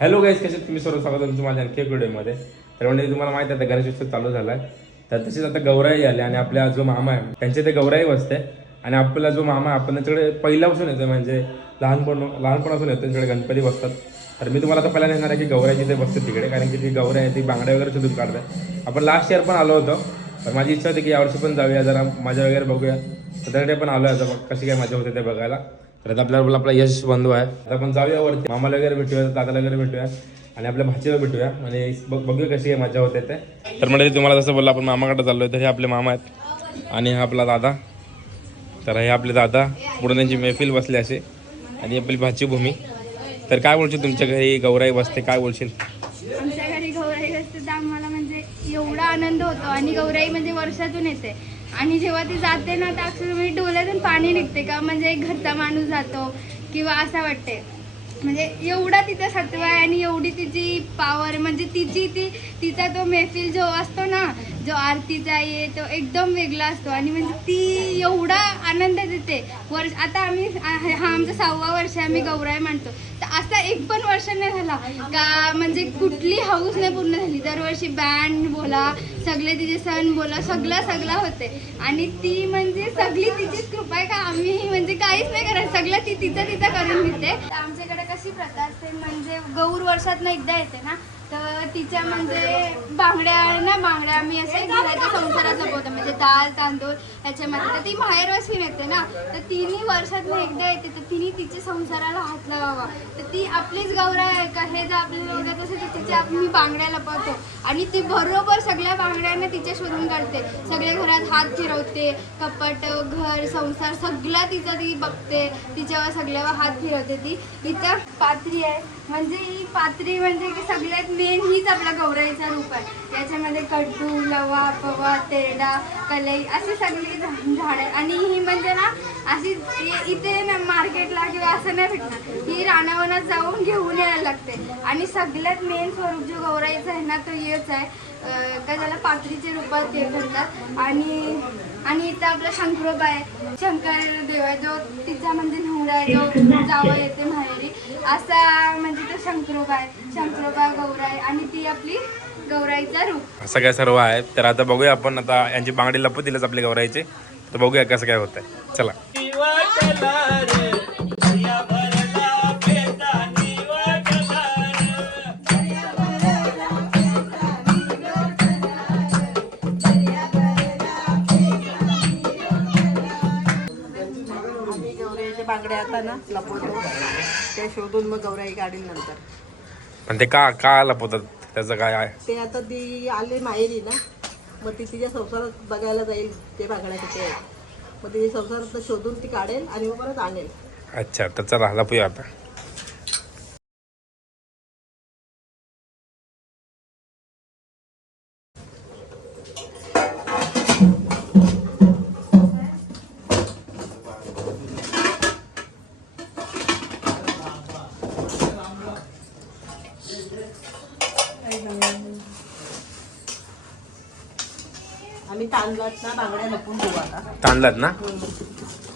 Hello गाईस, कसे तुम्ही सर्व स्वागत तुमचं माझ्या आणखी एक व्हिडिओमध्ये. तर म्हणजे तुम्हाला माहिती आहे आता गणेशोत्सव चालू झाला आहे. तर तसेच आता गौराई आले आणि आपल्या जो मामा आहे त्यांचे ते गौराई बसते. आणि आपला जो मामा आहे आपण त्यांच्याकडे पहिल्यापासून येतो, म्हणजे लहानपणापासून येतो त्यांच्याकडे गणपती बसतात. तर मी तुम्हाला आता पहिला नेणार आहे की गौराई जिथे बसते तिकडे, कारण की ती गौराई आहे ती बांगड्या वगैरे शोधून काढतात. आपण लास्ट इयर पण आलो होतो, तर माझी इच्छा होती की यावर्षी पण जाऊया, जरा मजा वगैरे बघूया. तर त्याकडे पण आलो आहे, आता कशी काय मजा होते ते बघायला. तर आता आपला यश बंधू आहे, आता आपण जाऊया वरती, मामाला वगैरे भेटूया, दादाला वगैरे भेटूया आणि आपल्या भाचीला भेटूया आणि बघूया कशी काय मजा होते ते. तर म्हणजे तुम्हाला जसं बोललं आपण मामाकडे चाललोय, तर हे आपले मामा आहेत आणि हा आपला दादा. तर हे आपले दादा पुढे त्यांची मैफिल बसली असे आणि आपली भाची भूमी. तर काय बोलशील, तुमच्या घरी गौराई बसते, काय बोलशील? आमच्या घरी गौराई असते तर आम्हाला म्हणजे एवढा आनंद होतो. आणि गौराई म्हणजे वर्षातून येते आणि जेव्हा ती जाते ना तर अक्षरशः म्हणजे डोळ्यातून पाणी निघते का, म्हणजे घरचा माणूस जातो किंवा असं वाटते. म्हणजे एवढा तिचा सत्व आहे आणि एवढी तिची पावर, म्हणजे तिचा तो महफिल जो असतो ना, जो आरतीचा आहे तो एकदम वेगळा असतो. आणि म्हणजे ती एवढा आनंद देते. आता आम्ही हा आमचा 6वा वर्ष आम्ही गौराई मांडतो, तर असा एक पण वर्ष नाही झाला का म्हणजे कुठली हाऊस नाही पूर्ण झाली. दरवर्षी बँड बोला, सगळे तिचे सण बोला, सगळं होते. आणि ती म्हणजे सगळी तिचीच कृपा आहे का, आम्ही म्हणजे काहीच नाही करत, सगळं ती तिचं करून घेते. आमच्याकडे कशी प्रथा असते, म्हणजे गौर वर्षातनं एकदा येते ना, तर तिच्या म्हणजे बांगड्या आम्ही असे घराच्या संसारात जपवतो, म्हणजे डाळ तांदूळ ह्याच्यामध्ये. तर ती माहेरवाशीन येते ना, तर तिन्ही वर्षातनं एकदा येते, तर तिने तिच्या संसाराला हात लावावा. तर ती आपलीच गौरा आहे का हे जर आपल्याला ओळखत असेल तर तिच्या आम्ही बांगड्या लपवतो. आणि ती बरोबर सगळ्या बांगड्यांना तिच्या शोधून काढते, सगळ्या घरात हात फिरवते, कपट घर संसार सगळा तिचा ती बघते, तिच्यावर सगळ्यावर हात फिरवते. ती इथं पात्री आहे, म्हणजे ही पात्री म्हणजे की सगळ्यात मेन हीच आपल्या गौराईचा रूप आहे. याच्यामध्ये कड्डू, लवा, पवा, तेरडा, कलई अशी सगळी झाडे. आणि ही म्हणजे ना अशी इथे ना मार्केटला किंवा असं नाही भेटणार, ही रानावनात जाऊन घेऊन यायला लागते. आणि सगळ्यात मेन स्वरूप जो गौराईचा आहे ना तो हेच आहे का, त्याला पात्रीच्या रूपात हे करतात. आणि इथं आपला शंकरोबा आहे, शंकर देव आहे, जो तिचा म्हणजे नवरा आहे, जो जावं येते माहेरी, असा म्हणजे तो शंकरोबा आहे. शंकरोबा गौराई आणि ती आपली गौराईचा रूप. असं काय सर्व आहे. तर आता बघूया आपण, आता यांची बांगडी लपू दिलंच आपल्या गौराईचे, तर बघूया कसं काय होत आहे. चला. बांगड्या आता ना लपवतो, ते शोधून मग गौराई काढील नंतर. पण ते का लपवतात, त्याचं काय आहे? ते आता ती आली माहेरी ना, मग ती तिच्या संसारात बघायला जाईल ते बांगड्या कुठे आहेत, मग तिच्या संसारात शोधून ती काढेल आणि मग परत आणेल. अच्छा, तर चला लपूया आता. आम्ही तांदळात ना बांगड्या लपून ठेवू आता. तांदळात ना,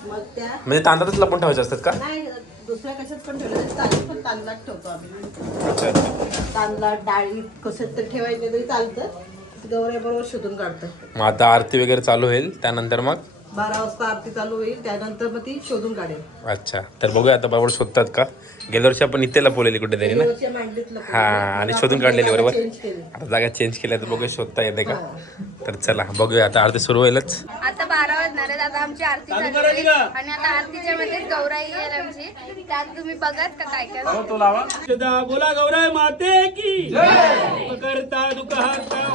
मग त्या म्हणजे तांदळातच लपून ठेवायचे असतात का? नाही, दुसऱ्या कशात पण ठेवलं चालेल, पण तांदळात ठेवतो आम्ही. अच्छा अच्छा. तांदळात डाळीत कशात तर ठेवायचे तरी चालतं. गौराई बरोबर शोधून काढतं. मग आता आरती वगैरे चालू होईल, त्यानंतर मग 12 वाजता आरती चालू होईल, त्यानंतर मग ती शोधून काढेल. अच्छा, तर बघूया आता बरोबर शोधतात का. गेल्या वर्षी आपण इथे लपवलेली कुठेतरी ना, देवाच्या मांडीत लपवली. हा, आणि शोधून काढलेली बरोबर. चेंज केली. आता जागा चेंज केल्या, तर बघूया शोधता येते का. तर चला बघूया, आता आरती सुरू होईलच. आता 12 वाजणार आहेत, आता आमची आरती चालू होईल. आणि आता आरतीच्या मध्येच गौराई येईल आमची, त्यात तुम्ही बघात का काय काय. बोला गौराई माते की जय. करता दुखहर्ता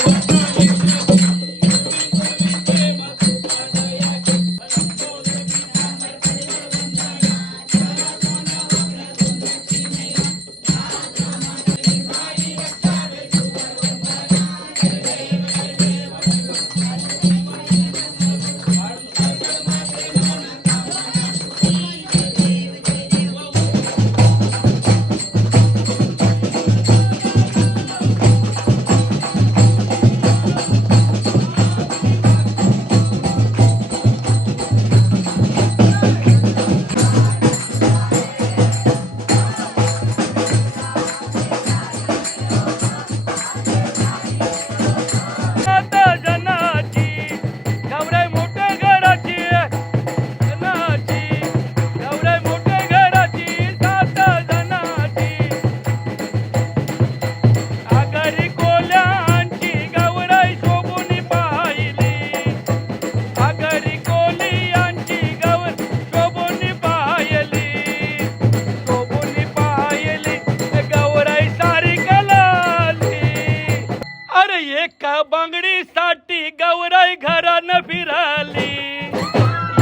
एका बांगडीसाठी गौराई घरानं फिराली,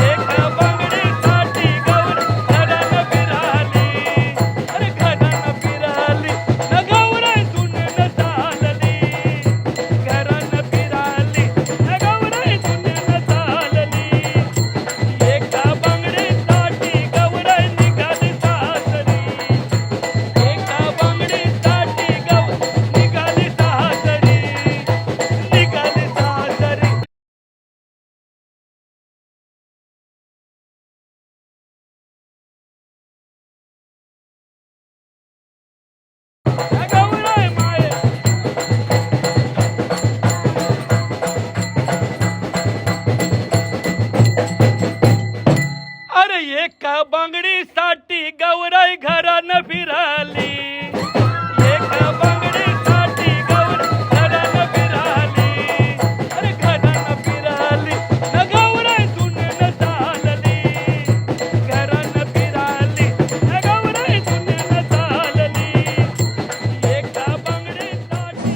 एका बांगडीसाठी गौराई घरानं फिराली, अरे घरानं फिराली न गौराई सुनेनं चालली, घरानं फिराली न गौराई सुनेनं चालली, एका बांगडीसाठी गौराई निघाली सासरी, एका बांगडीसाठी निघाली सासरी, निघाली सासरी. गौराई माये अरे एका बांगडीसाठी गौराई घरानं फिराली, एका बांगडीसाठी गौराई घरानं फिराली, अरे घरानं फिराली न गौराई सुनेनं चालली, घरानं फिराली न गौराई सुनेनं चालली, एका बांगडीसाठी.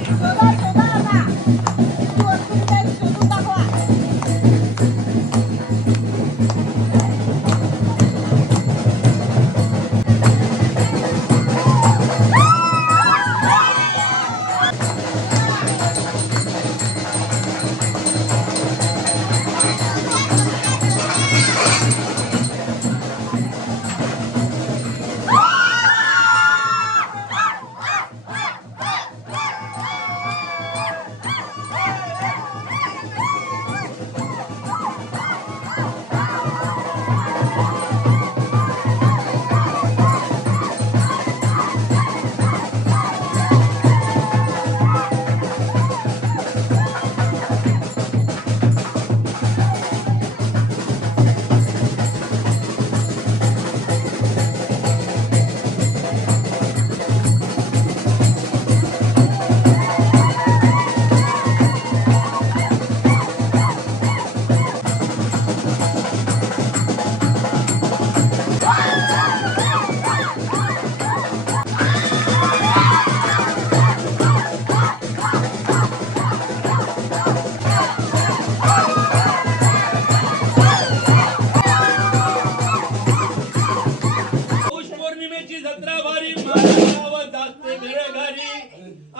पौष पौर्णिमेची जत्रा भारी माझ्या गावात असते घरी,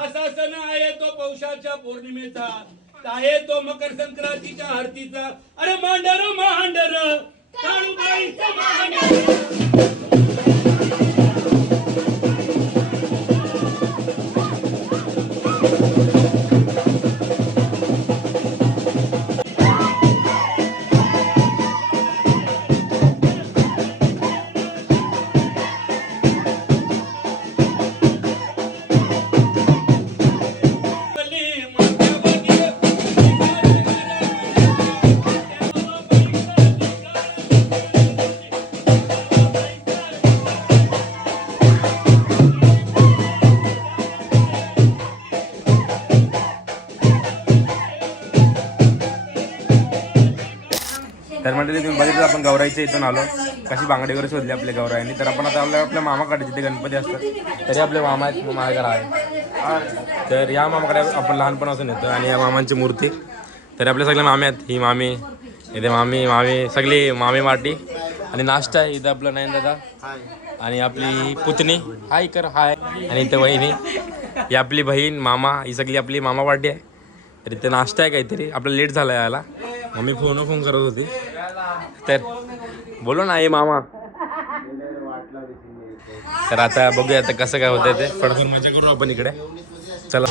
असा सण आहे तो पौषाच्या पौर्णिमेचा, आहे तो मकर संक्रांतीच्या आरतीचा, अरे मांडर मांडर काळूबाईचं मांडर. तर म्हणजे तुम्ही बघितलं आपण गौराईच्या इथून आलो, कशी बांगडी वगैरे शोधली आपल्या गौराईने. तर आपण आता आपल्या मामाकडे जिथे गणपती असतात तरी आपले मामा आहेत, माझ्या घर आहे. तर या मामाकडे आपण लहानपणापासून येतो आणि या मामांची मूर्ती. तर आपल्या सगळे मामे आहेत, ही मामी, इथे मामी मामी सगळी मामी माटी. आणि नाश्ता आहे इथं आपलं नाही दादा, आणि आपली पुतणी हाय कर हाय, आणि इथं वहिनी, ही आपली बहीण मामा, ही सगळी आपली मामा पार्टी आहे. तर इथे नाश्ता आहे काहीतरी, आपलं लेट झाला यायला, मम्मी फोन करत होती. तर बोलो ना ये मामा. तर आता बघूया आता कसं काय होतं ते, फडफड मजा करू आपण इकडे. चला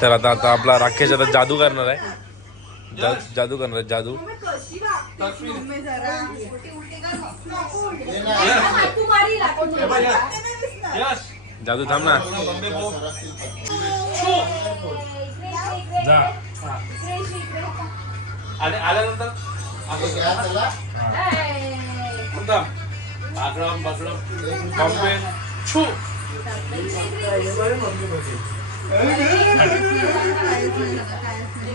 तर आता आपला राकेश आता जादू करणार आहे. जादू करणार आहे, जादू. जादू थांब ना. जा. आणि आल्यानंतर आगडम बगडम बॉम्बे छू.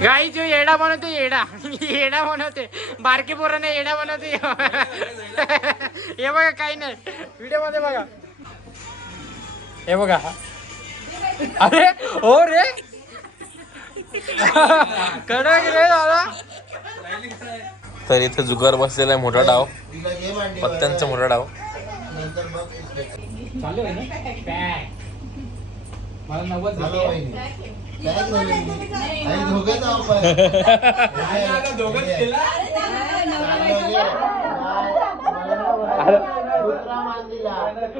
गाई जो येडा बनवतो, येडा येडा बनवते, बारके पोरांना येडा बनवते. हे बघा काही नाही व्हिडिओ मध्ये बघा. हे बघा. अरे हो रे कडक रे दादा. तर इथे जुगार बसलेला आहे मोठा डाव, पत्त्यांचा मोठा डाव. चालू आहे ना मला 90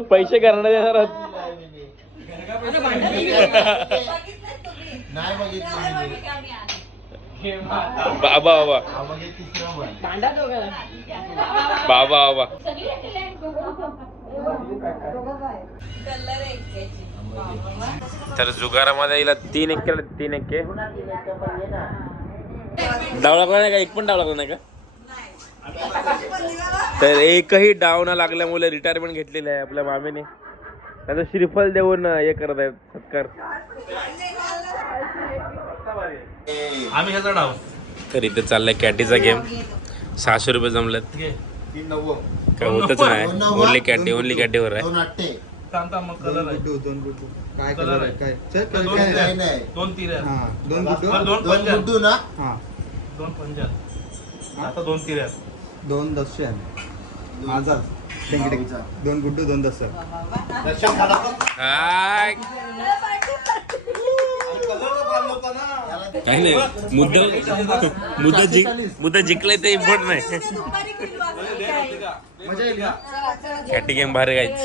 पैसे करणार येणार. बाबा बाबा बाबा बाबा. तर जुगारामध्ये हिला 3 1 केलं. 3 1 के डाव लागला नाही का? एक पण डाव लागला नाही का? तर एकही डाव न लागल्यामुळे रिटायरमेंट घेतलेली आहे आपल्या मामीने. त्याचं श्रीफल देऊन हे करत आहेत सत्कार. आम्ही ह्याचा डाव. तर इथे चाललाय कॅटीचा गेम. 600 रुपये जमलेत. काय होतच नाही. ओनली कॅटीवर आहे. मग कलर आहे. काय कलर आहे काय चल दोन काय तीर. नाही दोन तीर आहेत. हां दोन दोन पंजा. ना हां दोन पंजा. आता 2 तीर आहेत. 2 दस्य माझा दोन गुड्डू 2 दस्य काय काही नाही. मुद्दा जिंकलाय ते इम्पॉर्टंट नाही. कॅटी गेम भारी गायच.